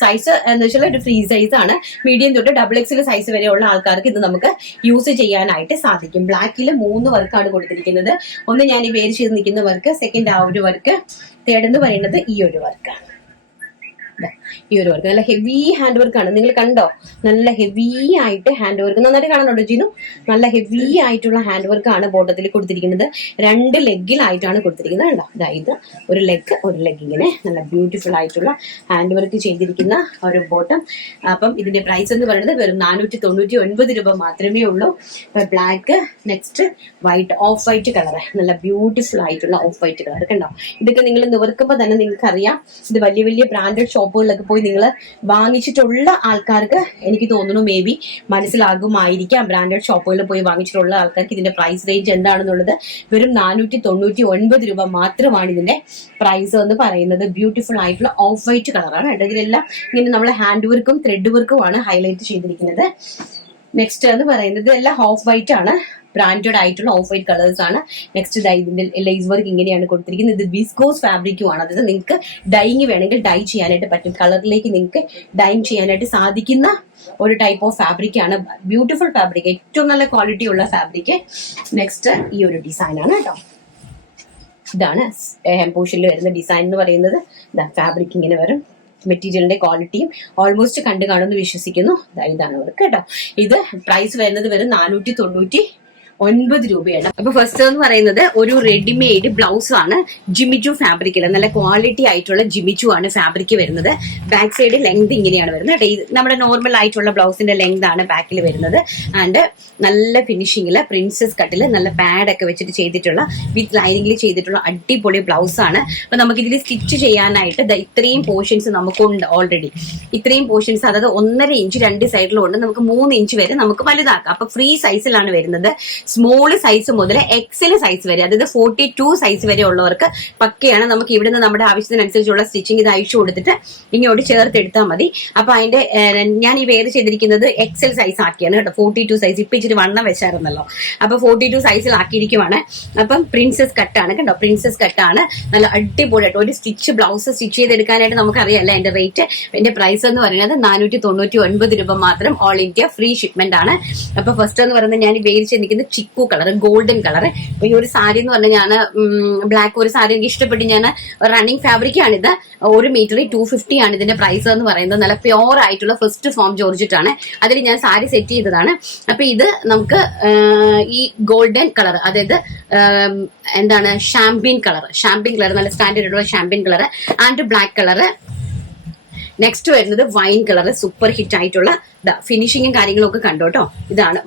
സൈസ് എന്ന് വെച്ചാൽ ഒരു ഫ്രീ സൈസ് ആണ്. മീഡിയം തൊട്ട് XXL സൈസ് വരെയുള്ള ആൾക്കാർക്ക് ഇത് നമുക്ക് യൂസ് ചെയ്യാനായിട്ട് സാധിക്കും. ബ്ലാക്കിൽ 3 വർക്കാണ് കൊടുത്തിരിക്കുന്നത്. ഒന്ന് ഞാൻ ഈ വെയർ ചെയ്ത് നിൽക്കുന്ന വർക്ക്, സെക്കൻഡ് ആ ഒരു വർക്ക്, തേർഡ് എന്ന് പറയുന്നത് ഈ ഒരു വർക്കാണ്. ഈ ഒരു വർക്ക് നല്ല ഹെവി ഹാൻഡ് വർക്ക് ആണ്. നിങ്ങൾ കണ്ടോ, നല്ല ഹെവി ആയിട്ട് ഹാൻഡ് വർക്ക് നന്നായിട്ട് കാണുന്നുണ്ടോ ജീനു? നല്ല ഹെവി ആയിട്ടുള്ള ഹാൻഡ് വർക്ക് ആണ് ബോട്ടത്തിൽ കൊടുത്തിരിക്കുന്നത്. 2 ലെഗിലായിട്ടാണ് കൊടുത്തിരിക്കുന്നത്. കണ്ടോ, അതായത് ഒരു ലെഗ് ഇങ്ങനെ നല്ല ബ്യൂട്ടിഫുൾ ആയിട്ടുള്ള ഹാൻഡ് വർക്ക് ചെയ്തിരിക്കുന്ന ഒരു ബോട്ടം. അപ്പം ഇതിന്റെ പ്രൈസ് എന്ന് പറയുന്നത് വെറും 499 രൂപ മാത്രമേ ഉള്ളൂ. Black, next white, of white colour, നല്ല ബ്യൂട്ടിഫുൾ ആയിട്ടുള്ള ഓഫ് വൈറ്റ് കളർ കണ്ടോ. ഇതൊക്കെ നിങ്ങൾ നിവർക്കുമ്പോൾ തന്നെ നിങ്ങൾക്ക് അറിയാം, ഇത് വലിയ വലിയ ബ്രാൻഡഡ് ഷോപ്പുകളിലൊക്കെ പോയി നിങ്ങൾ വാങ്ങിച്ചിട്ടുള്ള ആൾക്കാർക്ക് എനിക്ക് തോന്നുന്നു മേ ബി മനസ്സിലാകുമായിരിക്കാം. ബ്രാൻഡഡ് ഷോപ്പുകളിൽ പോയി വാങ്ങിച്ചിട്ടുള്ള ആൾക്കാർക്ക് ഇതിന്റെ പ്രൈസ് റേഞ്ച് എന്താണെന്നുള്ളത്. വെറും 499 രൂപ മാത്രമാണ് ഇതിന്റെ പ്രൈസ് എന്ന് പറയുന്നത്. ബ്യൂട്ടിഫുൾ ആയിട്ടുള്ള ഓഫ് വൈറ്റ് കളറാണ് കേട്ടോ. ഇതിലെല്ലാം ഇങ്ങനെ നമ്മൾ ഹാൻഡ് വർക്കും ത്രെഡ് വർക്കും ആണ് ഹൈലൈറ്റ് ചെയ്തിരിക്കുന്നത്. നെക്സ്റ്റ് എന്ന് പറയുന്നത് എല്ലാം ഓഫ് വൈറ്റ് ആണ്. ബ്രാൻഡഡ് ആയിട്ടുള്ള ഓഫ് വൈറ്റ് കളേഴ്സ് ആണ്. നെക്സ്റ്റ് ഇതിന്റെ ലേസ് വർക്ക് ഇങ്ങനെയാണ് കൊടുത്തിരിക്കുന്നത്. ഇത് വിസ്കോസ് ഫാബ്രിക്കും ആണ്. അതായത് നിങ്ങൾക്ക് ഡൈയിങ് വേണമെങ്കിൽ ഡൈ ചെയ്യാനായിട്ട് പറ്റും. കളറിലേക്ക് നിങ്ങൾക്ക് ഡൈ ചെയ്യാനായിട്ട് സാധിക്കുന്ന ഒരു ടൈപ്പ് ഓഫ് ഫാബ്രിക് ആണ്. ബ്യൂട്ടിഫുൾ ഫാബ്രിക്, ഏറ്റവും നല്ല ക്വാളിറ്റി ഉള്ള ഫാബ്രിക്. നെക്സ്റ്റ് ഈ ഒരു ഡിസൈൻ ആണ് കേട്ടോ. ഇതാണ് ഹെംപോഷിൽ വരുന്ന ഡിസൈൻ എന്ന് പറയുന്നത്. ഫാബ്രിക് ഇങ്ങനെ വരും. മെറ്റീരിയലിന്റെ ക്വാളിറ്റിയും ഓൾമോസ്റ്റ് കണ്ടു കാണുമെന്ന് വിശ്വസിക്കുന്നു. ഇതാണ് വർക്ക് കേട്ടോ. ഇത് പ്രൈസ് വരുന്നത് വെറും 499 രൂപയാണ്. അപ്പൊ ഫസ്റ്റ് എന്ന് പറയുന്നത് ഒരു റെഡിമെയ്ഡ് ബ്ലൗസ് ആണ്. ജിമിച്ചു ഫാബ്രിക്കിൽ നല്ല ക്വാളിറ്റി ആയിട്ടുള്ള ജിമിച്ചു ആണ് ഫാബ്രിക് വരുന്നത്. ബാക്ക് സൈഡ് ലെങ്ത് ഇങ്ങനെയാണ് വരുന്നത്. നമ്മുടെ നോർമൽ ആയിട്ടുള്ള ബ്ലൗസിന്റെ ലെങ്ത് ആണ് ബാക്കിൽ വരുന്നത്. ആൻഡ് നല്ല ഫിനിഷിംഗില് പ്രിൻസസ് കട്ടില് നല്ല പാഡൊക്കെ വെച്ചിട്ട് ചെയ്തിട്ടുള്ള വിത്ത് ലൈനിങ്ങിൽ ചെയ്തിട്ടുള്ള അടിപൊളി ബ്ലൗസ് ആണ്. അപ്പൊ നമുക്ക് ഇതിൽ സ്റ്റിച്ച് ചെയ്യാനായിട്ട് ഇത്രയും പോർഷൻസ് നമുക്കുണ്ട് ഓൾറെഡി. ഇത്രയും പോർഷൻസ്, അതായത് 1.5 ഇഞ്ച് രണ്ട് സൈഡിലും ഉണ്ട്. നമുക്ക് 3 ഇഞ്ച് വരെ നമുക്ക് വലുതാക്കാം. അപ്പൊ ഫ്രീ സൈസിലാണ് വരുന്നത്. സ്മോൾ സൈസ് മുതൽ എക്സൽ സൈസ് വരെ, അതായത് 42 സൈസ് വരെ ഉള്ളവർക്ക് പക്കയാണ്. നമുക്ക് ഇവിടുന്ന് നമ്മുടെ ആവശ്യത്തിനനുസരിച്ചുള്ള സ്റ്റിച്ചിങ് ഇത് അയച്ചു കൊടുത്തിട്ട് ഇങ്ങോട്ട് ചേർത്തെടുത്താൽ മതി. അപ്പൊ അതിന്റെ ഞാൻ ഈ വെയർ ചെയ്തിരിക്കുന്നത് എക്സൽ സൈസ് ആക്കിയാണ് കേട്ടോ. 42 സൈസ് ഇപ്പൊ ഇച്ചിരി വണ്ണം വെച്ചായിരുന്നല്ലോ. അപ്പൊ 42 സൈസിലാക്കിയിരിക്കുവാണ്. അപ്പം പ്രിൻസസ് കട്ടാണ് കേട്ടോ. പ്രിൻസസ് കട്ടാണ്. നല്ല അടിപൊളിയായിട്ട് ഒരു സ്റ്റിച്ച് ബ്ലൗസ് സ്റ്റിച്ച് ചെയ്തെടുക്കാനായിട്ട് നമുക്കറിയാമല്ലോ എന്റെ റേറ്റ്. എന്റെ പ്രൈസ് എന്ന് പറയുന്നത് 499 രൂപ മാത്രം. ഓൾ ഇന്ത്യ ഫ്രീ ഷിപ്മെന്റ് ആണ്. അപ്പൊ ഫസ്റ്റ് എന്ന് പറയുന്നത് ഞാൻ വെയർ ചെയ്തിരിക്കുന്നത് ചിക്കു കളർ, ഗോൾഡൻ കളർ. അപ്പൊ ഈ ഒരു സാരി എന്ന് പറഞ്ഞാൽ ഞാൻ ബ്ലാക്ക് ഒരു സാരി എനിക്ക് ഇഷ്ടപ്പെട്ട് ഞാൻ റണ്ണിങ് ഫാബ്രിക് ആണിത്. 1 മീറ്റർ 250 ആണ് ഇതിന്റെ പ്രൈസ് എന്ന് പറയുന്നത്. നല്ല പ്യോർ ആയിട്ടുള്ള ഫസ്റ്റ് ഫോം ജോർജറ്റ് ആണ്. അതിൽ ഞാൻ സാരി സെറ്റ് ചെയ്തതാണ്. അപ്പൊ ഇത് നമുക്ക് ഈ ഗോൾഡൻ കളർ, അതായത് എന്താണ് ഷാംപിയൻ കളർ നല്ല സ്റ്റാൻഡേർഡ് ആയിട്ടുള്ള champagne colour and black colour. Next വരുന്നത് വൈൻ കളർ, സൂപ്പർ ഹിറ്റ് ആയിട്ടുള്ള ഫിനിഷിങ്ങും കാര്യങ്ങളും ഒക്കെ കണ്ടോട്ടോ. ഇതാണ്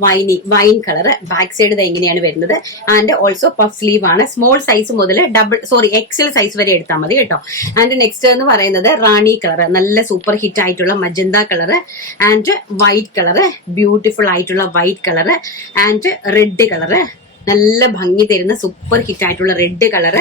വൈൻ കളർ. ബാക്ക് സൈഡ് എങ്ങനെയാണ് വരുന്നത്. ആൻഡ് ഓൾസോ പഫ് സ്ലീവ് ആണ്. സ്മോൾ സൈസ് മുതൽ എക്സൽ സൈസ് വരെ എടുത്താൽ മതി കേട്ടോ. ആൻഡ് നെക്സ്റ്റ് എന്ന് പറയുന്നത് റാണി കളർ, നല്ല സൂപ്പർ ഹിറ്റ് ആയിട്ടുള്ള magenta colour and white colour, beautiful ആയിട്ടുള്ള white colour and red colour, നല്ല ഭംഗി തരുന്ന സൂപ്പർ ഹിറ്റ് ആയിട്ടുള്ള റെഡ് കളർ.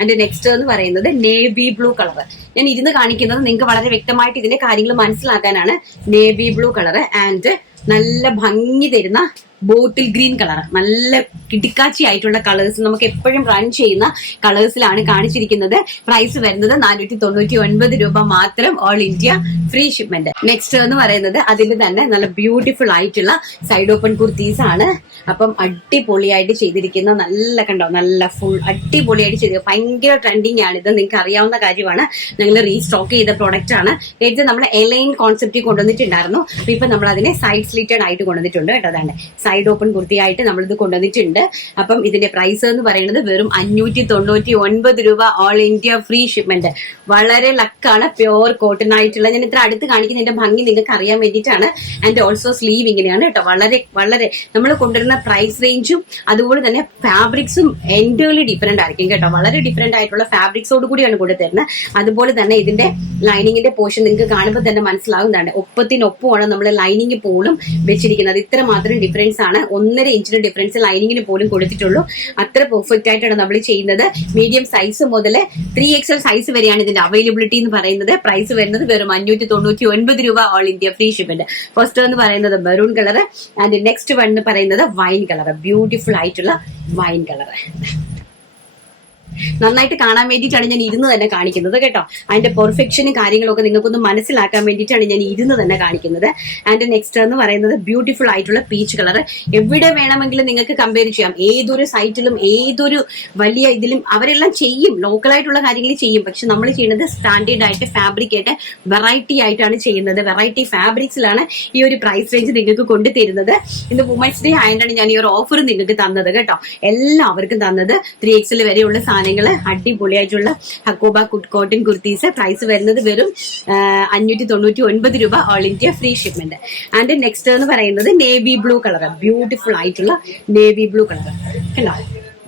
ആൻഡ് നെക്സ്റ്റ് എന്ന് പറയുന്നത് നേവി ബ്ലൂ കളർ. ഞാൻ ഇരുന്ന് കാണിക്കുന്നത് നിങ്ങൾക്ക് വളരെ വ്യക്തമായിട്ട് ഇതിന്റെ കാര്യങ്ങൾ മനസ്സിലാക്കാനാണ്. നേവി ബ്ലൂ കളർ ആൻഡ് നല്ല ഭംഗി തരുന്ന ബോട്ടിൽ ഗ്രീൻ കളർ. നല്ല കിടിക്കാച്ചി ആയിട്ടുള്ള കളേഴ്സ്, നമുക്ക് എപ്പോഴും റൺ ചെയ്യുന്ന കളേഴ്സിലാണ് കാണിച്ചിരിക്കുന്നത്. പ്രൈസ് വരുന്നത് 499 രൂപ മാത്രം. All India free shipment. Next എന്ന് പറയുന്നത് അതിൽ തന്നെ നല്ല ബ്യൂട്ടിഫുൾ ആയിട്ടുള്ള സൈഡ് ഓപ്പൺ കുർത്തീസ് ആണ്. അപ്പം അടിപൊളിയായിട്ട് ചെയ്തിരിക്കുന്ന നല്ല ഫുൾ അടിപൊളിയായിട്ട് ചെയ്ത് ഭയങ്കര ട്രെൻഡിങ് ആണ്. ഇത് നിങ്ങൾക്ക് അറിയാവുന്ന കാര്യമാണ്. ഞങ്ങൾ റീസ്റ്റോക്ക് ചെയ്ത പ്രോഡക്റ്റ് ആണ്. നേരത്തെ നമ്മൾ എലൈൻ കോൺസെപ്റ്റ് കൊണ്ടുവന്നിട്ടുണ്ടായിരുന്നു. ഇപ്പൊ നമ്മൾ അതിനെ സൈഡ് സ്ലിറ്റഡ് ആയിട്ട് കൊണ്ടുവന്നിട്ടുണ്ട് കേട്ടോ. അതാണ് സൈഡ് ഓപ്പൺ കുർത്തിയായിട്ട് നമ്മളിത് കൊണ്ടുവന്നിട്ടുണ്ട്. അപ്പം ഇതിന്റെ പ്രൈസ് എന്ന് പറയുന്നത് വെറും 599 രൂപ. All India free shipment. വളരെ ലക്കാണ്. പ്യോർ കോട്ടൺ ആയിട്ടുള്ള. ഞാൻ ഇത്ര അടുത്ത് കാണിക്കുന്നതിന്റെ ഭംഗി നിങ്ങൾക്ക് അറിയാൻ വേണ്ടിയിട്ടാണ്. ആൻഡ് ഓൾസോ സ്ലീവ് ഇങ്ങനെയാണ് കേട്ടോ. വളരെ നമ്മൾ കൊണ്ടുവരുന്ന പ്രൈസ് റേഞ്ചും അതുപോലെ തന്നെ ഫാബ്രിക്സും എൻറ്റയർലി ഡിഫറെന്റ് ആയിരിക്കും കേട്ടോ. വളരെ ഡിഫറെന്റ് ആയിട്ടുള്ള ഫാബ്രിക്സോട് കൂടിയാണ് കൊണ്ടുതരുന്നത്. അതുപോലെ തന്നെ ഇതിന്റെ ലൈനിങ്ങിന്റെ പോർഷൻ നിങ്ങൾക്ക് കാണുമ്പോൾ തന്നെ മനസ്സിലാകുന്നതാണ്. ഒപ്പത്തിനൊപ്പമാണ് നമ്മൾ ലൈനിങ് പോലും വെച്ചിരിക്കുന്നത്. ഇത്ര മാത്രം ഡിഫറൻസ് ആണ്. 1.5 ഇഞ്ചിന് ഡിഫറൻസ് ലൈനിങ്ങിന് പോലും കൊടുത്തിട്ടുള്ളൂ. അത്ര പെർഫെക്റ്റ് ആയിട്ടാണ് നമ്മൾ ചെയ്യുന്നത്. മീഡിയം സൈസ് മുതൽ 3XL സൈസ് വരെയാണ് ഇതിന്റെ അവൈലബിലിറ്റി എന്ന് പറയുന്നത്. പ്രൈസ് വരുന്നത് വെറും 599 രൂപ. All India free shipment. First എന്ന് പറയുന്നത് maroon colour and next one എന്ന് പറയുന്നത് വൈൻ കളർ. ബ്യൂട്ടിഫുൾ ആയിട്ടുള്ള വൈൻ കളർ. നന്നായിട്ട് കാണാൻ വേണ്ടിയിട്ടാണ് ഞാൻ ഇരുന്ന് തന്നെ കാണിക്കുന്നത് കേട്ടോ. അതിന്റെ പെർഫെക്ഷനും കാര്യങ്ങളൊക്കെ നിങ്ങൾക്കൊന്ന് മനസ്സിലാക്കാൻ വേണ്ടിയിട്ടാണ് ഞാൻ ഇരുന്ന് തന്നെ കാണിക്കുന്നത്. ആൻഡ് നെക്സ്റ്റ് എന്ന് പറയുന്നത് ബ്യൂട്ടിഫുൾ ആയിട്ടുള്ള പീച്ച് കളർ. എവിടെ വേണമെങ്കിലും നിങ്ങൾക്ക് കമ്പയർ ചെയ്യാം. ഏതൊരു സൈറ്റിലും ഏതൊരു വലിയ ഇതിലും അവരെല്ലാം ചെയ്യും, ലോക്കലായിട്ടുള്ള കാര്യങ്ങൾ ചെയ്യും. പക്ഷെ നമ്മൾ ചെയ്യുന്നത് സ്റ്റാൻഡേർഡ് ആയിട്ട് ഫാബ്രിക് ആയിട്ട് വെറൈറ്റി ആയിട്ടാണ് ചെയ്യുന്നത്. വെറൈറ്റി ഫാബ്രിക്സിലാണ് ഈ ഒരു പ്രൈസ് റേഞ്ച് നിങ്ങൾക്ക് കൊണ്ടുതരുന്നത്. ഇന്ന് വുമൻസ് ഡേ ആയതുകൊണ്ടാണ് ഞാൻ ഈ ഒരു ഓഫർ നിങ്ങൾക്ക് തന്നത് കേട്ടോ. എല്ലാവർക്കും തന്നത് 3XL വരെയുള്ള സാധനങ്ങൾ അടിപൊളിയായിട്ടുള്ള ഹക്കോബ കോട്ടൺ കുർത്തീസ്. പ്രൈസ് വരുന്നത് വെറും 599 രൂപ. All India free shipment. And next എന്ന് പറയുന്നത് നേവി ബ്ലൂ കളർ. ബ്യൂട്ടിഫുൾ ആയിട്ടുള്ള നേവി ബ്ലൂ കളർ കണ്ടോ.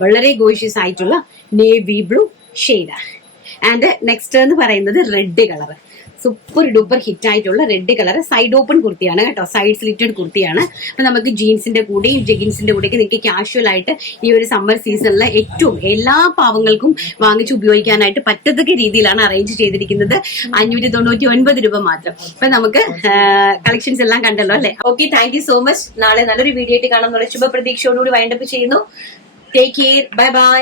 വളരെ ഗോഷ്യസ് ആയിട്ടുള്ള navy blue shade. And next എന്ന് പറയുന്നത് red colour. Super duper hit ആയിട്ടുള്ള റെഡ് കളർ സൈഡ് ഓപ്പൺ കുർത്തിയാണ് കേട്ടോ, സൈഡ് സ്ലിറ്റഡ് കുർത്തിയാണ്. അപ്പൊ നമുക്ക് ജീൻസിന്റെ കൂടെയും ജെഗിൻസിന്റെ കൂടെയൊക്കെ നിങ്ങൾക്ക് കാഷ്വൽ ആയിട്ട് ഈ ഒരു സമ്മർ സീസണിൽ ഏറ്റവും എല്ലാ പാവങ്ങൾക്കും വാങ്ങിച്ച് ഉപയോഗിക്കാനായിട്ട് പറ്റത്തക്ക രീതിയിലാണ് അറേഞ്ച് ചെയ്തിരിക്കുന്നത്. 599 രൂപ മാത്രം. അപ്പൊ നമുക്ക് കളക്ഷൻസ് എല്ലാം കണ്ടല്ലോ അല്ലെ. Okay, thank you so much. നാളെ നല്ലൊരു വീഡിയോ ആയിട്ട് കാണാം എന്നുള്ള ശുഭപ്രതീക്ഷയോടുകൂടി വൈൻഡപ്പ് ചെയ്യുന്നു. Take care, bye bye.